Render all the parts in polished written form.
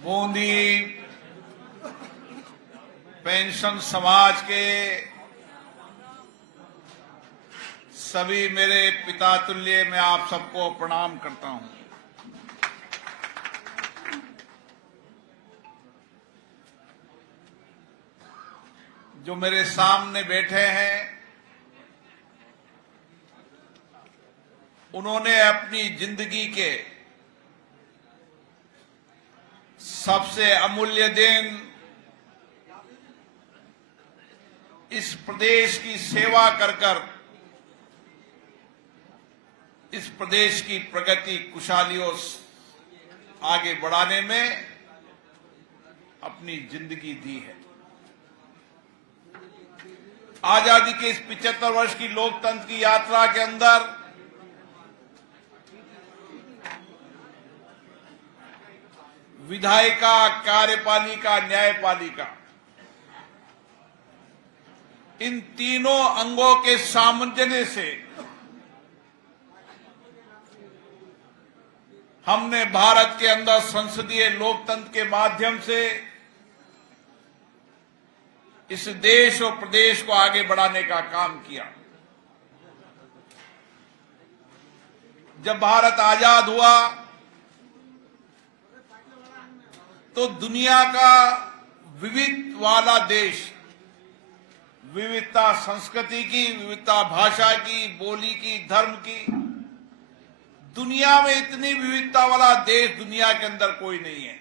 Bundi pension समाज के सभी मेरे पिता तुल्य मैं आप सबको प्रणाम करता हूं। जो मेरे सामने बैठे हैं उन्होंने अपनी जिंदगी के सबसे अमूल्य दिन इस प्रदेश की सेवा कर इस प्रदेश की प्रगति खुशहालियों आगे बढ़ाने में अपनी जिंदगी दी है। आजादी के इस 75 वर्ष की लोकतंत्र की यात्रा के अंदर विधायिका, कार्यपालिका, न्यायपालिका, इन तीनों अंगों के सामंजस्य से हमने भारत के अंदर संसदीय लोकतंत्र के माध्यम से इस देश और प्रदेश को आगे बढ़ाने का काम किया। जब भारत आजाद हुआ तो दुनिया का विविध वाला देश, विविधता संस्कृति की, विविधता भाषा की, बोली की, धर्म की, दुनिया में इतनी विविधता वाला देश दुनिया के अंदर कोई नहीं है।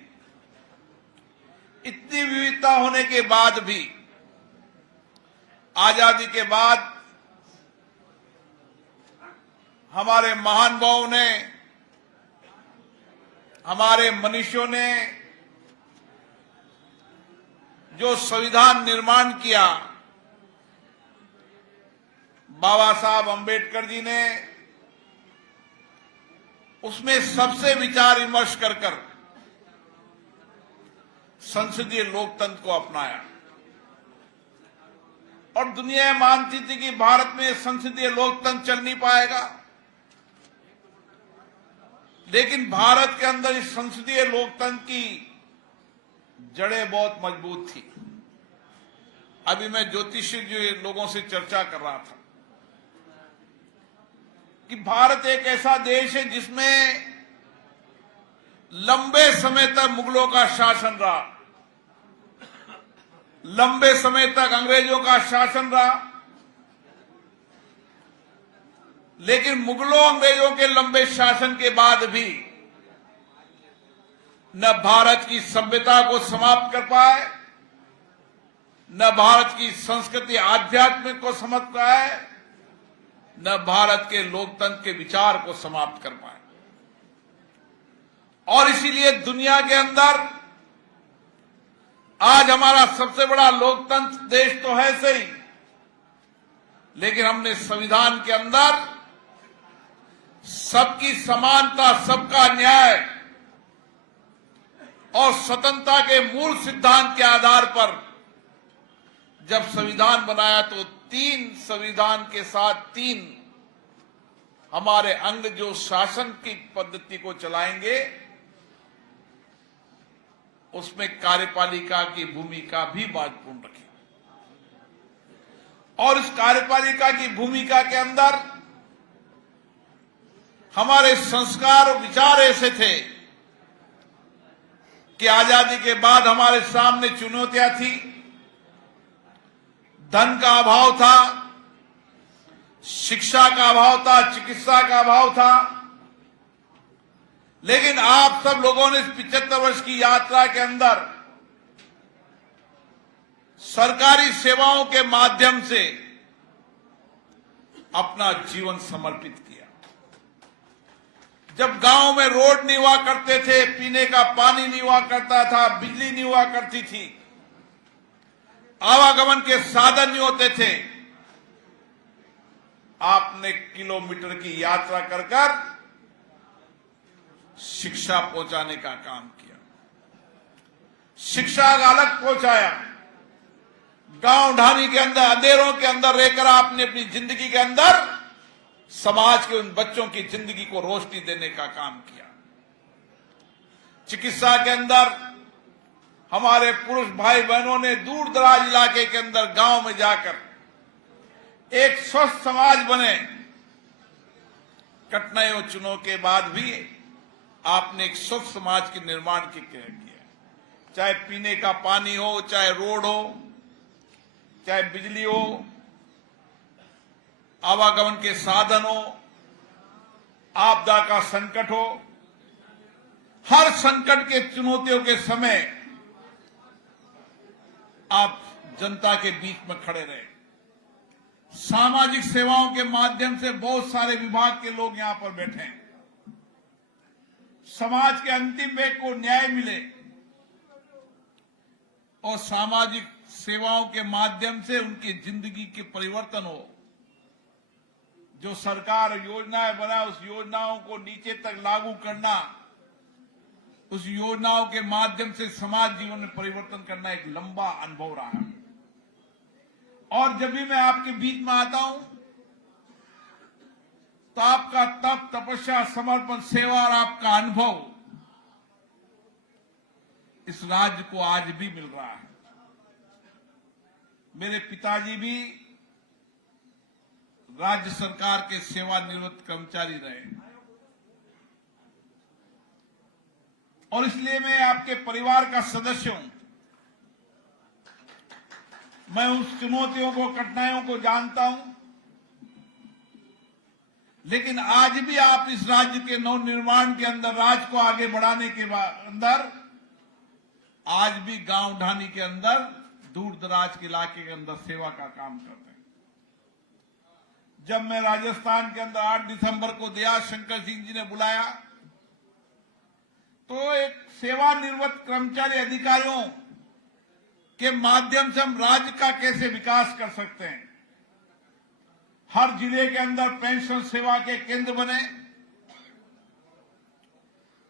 इतनी विविधता होने के बाद भी आजादी के बाद हमारे महानुभावों ने, हमारे मनीषियों ने जो संविधान निर्माण किया, बाबा साहब अंबेडकर जी ने उसमें सबसे विचार विमर्श कर संसदीय लोकतंत्र को अपनाया और दुनिया मानती थी कि भारत में संसदीय लोकतंत्र चल नहीं पाएगा, लेकिन भारत के अंदर इस संसदीय लोकतंत्र की जड़ें बहुत मजबूत थी। अभी मैं ज्योतिषी लोगों से चर्चा कर रहा था कि भारत एक ऐसा देश है जिसमें लंबे समय तक मुगलों का शासन रहा, लंबे समय तक अंग्रेजों का शासन रहा, लेकिन मुगलों अंग्रेजों के लंबे शासन के बाद भी न भारत की सभ्यता को समाप्त कर पाए, न भारत की संस्कृति आध्यात्म को समझ पाए, न भारत के लोकतंत्र के विचार को समाप्त कर पाए। और इसीलिए दुनिया के अंदर आज हमारा सबसे बड़ा लोकतंत्र देश तो है सही, लेकिन हमने संविधान के अंदर सबकी समानता, सबका न्याय और स्वतंत्रता के मूल सिद्धांत के आधार पर जब संविधान बनाया तो 3 संविधान के साथ 3 हमारे अंग जो शासन की पद्धति को चलाएंगे, उसमें कार्यपालिका की भूमिका भी महत्वपूर्ण रखी। और इस कार्यपालिका की भूमिका के अंदर हमारे संस्कार और विचार ऐसे थे कि आजादी के बाद हमारे सामने चुनौतियां थी, धन का अभाव था, शिक्षा का अभाव था, चिकित्सा का अभाव था, लेकिन आप सब लोगों ने इस 75 वर्ष की यात्रा के अंदर सरकारी सेवाओं के माध्यम से अपना जीवन समर्पित किया। जब गांव में रोड नहीं हुआ करते थे, पीने का पानी नहीं हुआ करता था, बिजली नहीं हुआ करती थी, आवागमन के साधन नहीं होते थे, आपने किलोमीटर की यात्रा कर शिक्षा पहुंचाने का काम किया। शिक्षा का अलग पहुंचाया। गांव ढाणी के अंदर, अंधेरों के अंदर रहकर आपने अपनी जिंदगी के अंदर समाज के उन बच्चों की जिंदगी को रोशनी देने का काम किया। चिकित्सा के अंदर हमारे पुरुष भाई बहनों ने दूर दराज इलाके के अंदर गांव में जाकर एक स्वस्थ समाज बने। कठिनाइयों चुनौतियों के बाद भी आपने एक स्वस्थ समाज के निर्माण की किया, चाहे पीने का पानी हो, चाहे रोड हो, चाहे बिजली हो, आवागमन के साधन हो, आपदा का संकट हो। हर संकट के चुनौतियों के समय आप जनता के बीच में खड़े रहे। सामाजिक सेवाओं के माध्यम से बहुत सारे विभाग के लोग यहां पर बैठे हैं। समाज के अंतिम व्यक्ति को न्याय मिले और सामाजिक सेवाओं के माध्यम से उनकी जिंदगी के परिवर्तन हो। जो सरकार योजनाएं बनाए उस योजनाओं को नीचे तक लागू करना, उस योजनाओं के माध्यम से समाज जीवन में परिवर्तन करना एक लंबा अनुभव रहा है। और जब भी मैं आपके बीच में आता हूं तो आपका तप, तपस्या, समर्पण, सेवा और आपका अनुभव इस राज्य को आज भी मिल रहा है। मेरे पिताजी भी राज्य सरकार के सेवानिवृत्त कर्मचारी रहे और इसलिए मैं आपके परिवार का सदस्य हूं। मैं उस चुनौतियों को, कठिनाइयों को जानता हूं, लेकिन आज भी आप इस राज्य के नवनिर्माण के अंदर, राज्य को आगे बढ़ाने के अंदर, आज भी गांव ढानी के अंदर, दूर दराज के इलाके के अंदर सेवा का काम करते हैं। जब मैं राजस्थान के अंदर 8 दिसंबर को दयाल शंकर सिंह जी ने बुलाया तो एक सेवानिवृत्त कर्मचारी अधिकारियों के माध्यम से हम राज्य का कैसे विकास कर सकते हैं, हर जिले के अंदर पेंशन सेवा के केंद्र बने।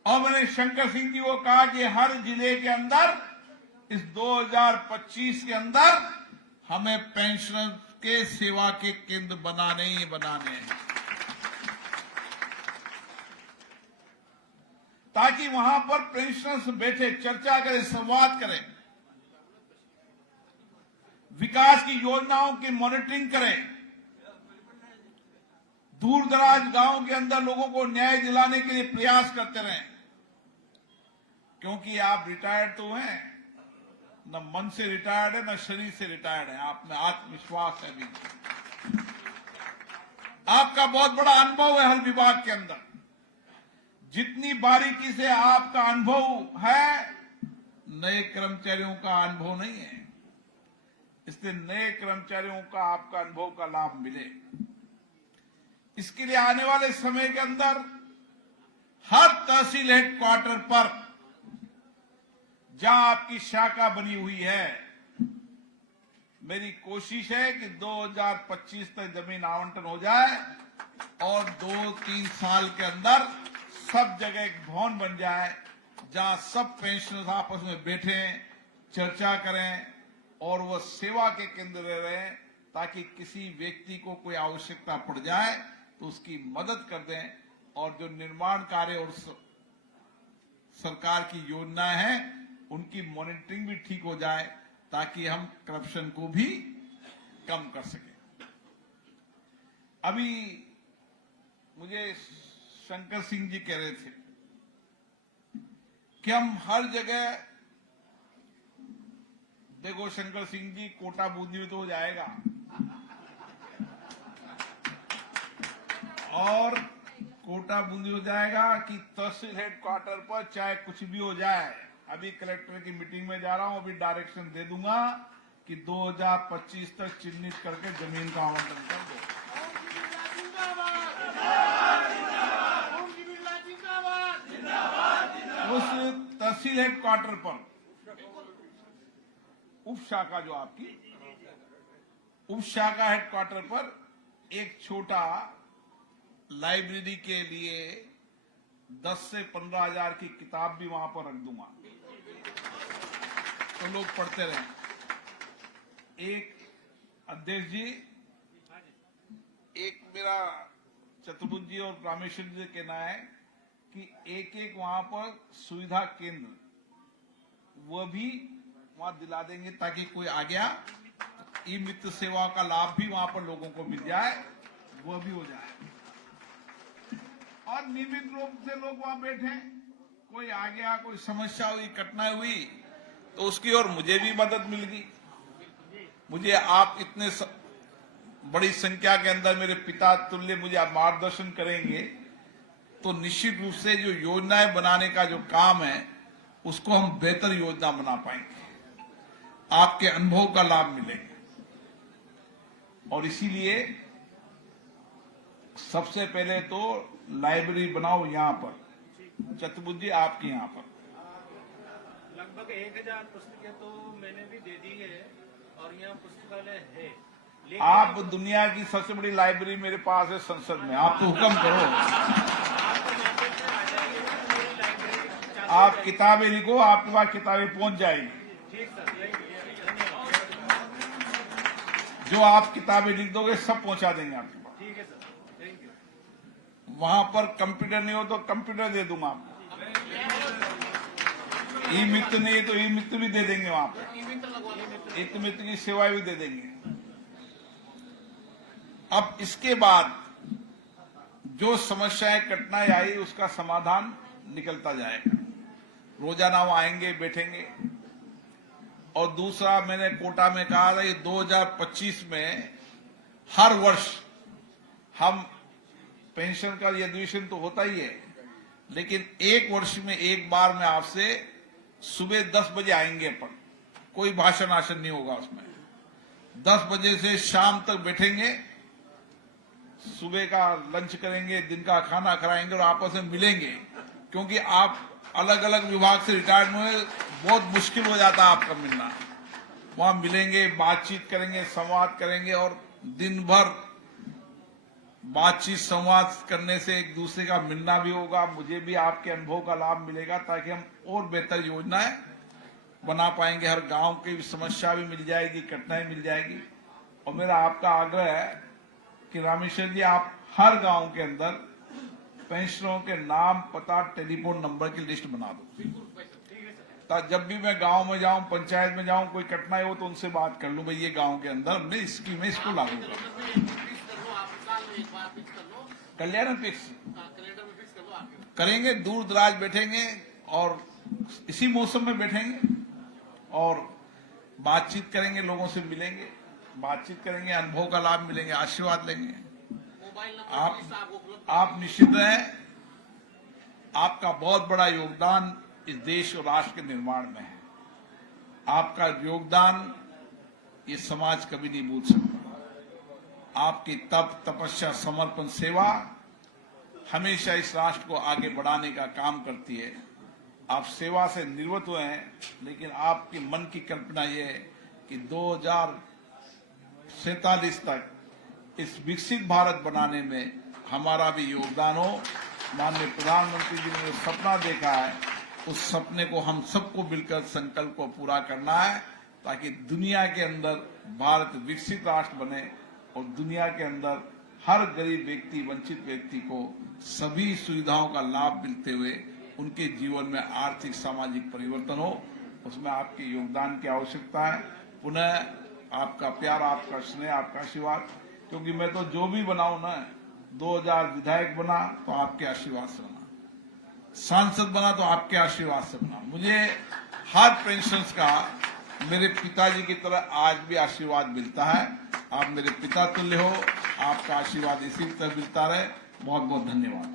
और मैंने शंकर सिंह जी को कहा कि हर जिले के अंदर इस 2025 के अंदर हमें पेंशन के सेवा के केंद्र बनाने ही बनाने हैं, ताकि वहां पर पेंशनर्स बैठे चर्चा करें, संवाद करें, विकास की योजनाओं की मॉनिटरिंग करें, दूर दराज गांव के अंदर लोगों को न्याय दिलाने के लिए प्रयास करते रहें। क्योंकि आप रिटायर्ड तो हैं, न मन से रिटायर्ड है, न शरीर से रिटायर्ड है, आप में आत्मविश्वास है भी। आपका बहुत बड़ा अनुभव है हर विभाग के अंदर। जितनी बारीकी से आपका अनुभव है, नए कर्मचारियों का अनुभव नहीं है। इसलिए नए कर्मचारियों का आपका अनुभव का लाभ मिले, इसके लिए आने वाले समय के अंदर हर तहसील हेडक्वार्टर पर जहां आपकी शाखा बनी हुई है, मेरी कोशिश है कि 2025 तक जमीन आवंटन हो जाए और 2-3 साल के अंदर सब जगह एक भवन बन जाए जहां सब पेंशनर्स आपस में बैठें, चर्चा करें और वह सेवा के केंद्र रहें, ताकि किसी व्यक्ति को कोई आवश्यकता पड़ जाए तो उसकी मदद कर दें और जो निर्माण कार्य और सरकार की योजनाएं हैं उनकी मॉनिटरिंग भी ठीक हो जाए, ताकि हम करप्शन को भी कम कर सकें। अभी मुझे शंकर सिंह जी कह रहे थे कि हम हर जगह, देखो शंकर सिंह जी, कोटा बूंदी में तो हो जाएगा और कोटा बूंदी हो जाएगा कि तहसील हेडक्वार्टर पर चाहे कुछ भी हो जाए। अभी कलेक्टर की मीटिंग में जा रहा हूं, अभी डायरेक्शन दे दूंगा कि 2025 तक चिन्हित करके जमीन का आवंटन कर दो। उस तहसील हेडक्वार्टर पर उप शाखा, जो आपकी उप शाखा हेडक्वार्टर पर एक छोटा लाइब्रेरी के लिए 10 से 15 हजार की किताब भी वहां पर रख दूंगा तो लोग पढ़ते रहे। एक अध्यक्ष जी, एक मेरा चतुर्भुज जी और रामेश्वर जी कहना है कि एक वहां पर सुविधा केंद्र वो भी वहां दिला देंगे, ताकि कोई आ गया ई मित्र सेवाओं का लाभ भी वहां पर लोगों को मिल जाए, वो भी हो जाए। और नियमित रूप से लोग वहां बैठे, कोई आ गया, कोई समस्या हुई, कठिनाई हुई, तो उसकी और मुझे भी मदद मिल गई। मुझे आप इतने बड़ी संख्या के अंदर मेरे पिता तुल्य मुझे आप मार्गदर्शन करेंगे, तो निश्चित रूप से जो योजनाएं बनाने का जो काम है उसको हम बेहतर योजना बना पाएंगे, आपके अनुभव का लाभ मिलेगा। और इसीलिए सबसे पहले तो लाइब्रेरी बनाओ यहाँ पर, चतुर्भुज जी आपके यहाँ पर लगभग 1000 पुस्तकें तो मैंने भी दे दी है और यहाँ पुस्तकालय है। आप दुनिया की सबसे बड़ी लाइब्रेरी मेरे पास है संसद में, आप तो हुक्म करो, आप किताबें लिखो, आपके पास किताबें पहुंच जाएगी। ठीक सर, जो आप किताबें लिख दोगे सब पहुंचा देंगे आपके पास। ठीक है सर, थैंक यू। वहां पर कंप्यूटर नहीं हो तो कंप्यूटर दे दूंगा आपको, ई मित्र नहीं है तो ई मित्र भी दे देंगे, वहां पर ई मित्र की सेवाएं भी दे देंगे। अब इसके बाद जो समस्याएं कठिनाई आई उसका समाधान निकलता जाएगा। रोजाना वो आएंगे, बैठेंगे। और दूसरा मैंने कोटा में कहा था, ये 2025 में हर वर्ष हम पेंशन का ये अधिवेशन तो होता ही है, लेकिन एक वर्ष में एक बार मैं आपसे सुबह 10 बजे आएंगे अपन, कोई भाषण आसन नहीं होगा उसमें। 10 बजे से शाम तक बैठेंगे, सुबह का लंच करेंगे, दिन का खाना कराएंगे और आपस में मिलेंगे, क्योंकि आप अलग अलग विभाग से रिटायर्ड हुए, बहुत मुश्किल हो जाता है आपका मिलना। वहां मिलेंगे, बातचीत करेंगे, संवाद करेंगे, और दिन भर बातचीत संवाद करने से एक दूसरे का मिलना भी होगा, मुझे भी आपके अनुभव का लाभ मिलेगा, ताकि हम और बेहतर योजनाएं बना पाएंगे। हर गांव की समस्या भी मिल जाएगी, कठिनाई मिल जाएगी। और मेरा आपका आग्रह है कि रामेश्वर जी, आप हर गांव के अंदर पेंशनरों के नाम, पता, टेलीफोन नंबर की लिस्ट बना दो, ताकि जब भी मैं गांव में जाऊं, पंचायत में जाऊं, कोई कठिनाई हो तो उनसे बात कर लूं, भाई ये गांव के अंदर हमने स्कीम है, इसको लागू करो। कल्याण फिक्स करेंगे, दूर दराज बैठेंगे और इसी मौसम में बैठेंगे और बातचीत करेंगे, लोगों से मिलेंगे, बातचीत करेंगे, अनुभव का लाभ मिलेंगे, आशीर्वाद लेंगे। आप निश्चित रहें, आपका बहुत बड़ा योगदान इस देश और राष्ट्र के निर्माण में है। आपका योगदान ये समाज कभी नहीं भूल सकता। आपकी तप, तपस्या, समर्पण, सेवा हमेशा इस राष्ट्र को आगे बढ़ाने का काम करती है। आप सेवा से निवृत्त हुए हैं, लेकिन आपके मन की कल्पना यह है कि 2047 तक इस विकसित भारत बनाने में हमारा भी योगदान हो। माननीय प्रधानमंत्री जी ने जो सपना देखा है, उस सपने को हम सबको मिलकर संकल्प को पूरा करना है, ताकि दुनिया के अंदर भारत विकसित राष्ट्र बने और दुनिया के अंदर हर गरीब व्यक्ति, वंचित व्यक्ति को सभी सुविधाओं का लाभ मिलते हुए उनके जीवन में आर्थिक, सामाजिक परिवर्तन हो। उसमें आपके योगदान की आवश्यकता है। पुनः आपका प्यार, आपका स्नेह, आपका आशीर्वाद, क्योंकि मैं तो जो भी बनाऊं ना, 2000 विधायक बना तो आपके आशीर्वाद से बना, सांसद बना तो आपके आशीर्वाद से बना। मुझे हर पेंशनर्स का मेरे पिताजी की तरह आज भी आशीर्वाद मिलता है। आप मेरे पिता तुल्य हो, आपका आशीर्वाद इसी तरह मिलता रहे। बहुत बहुत धन्यवाद।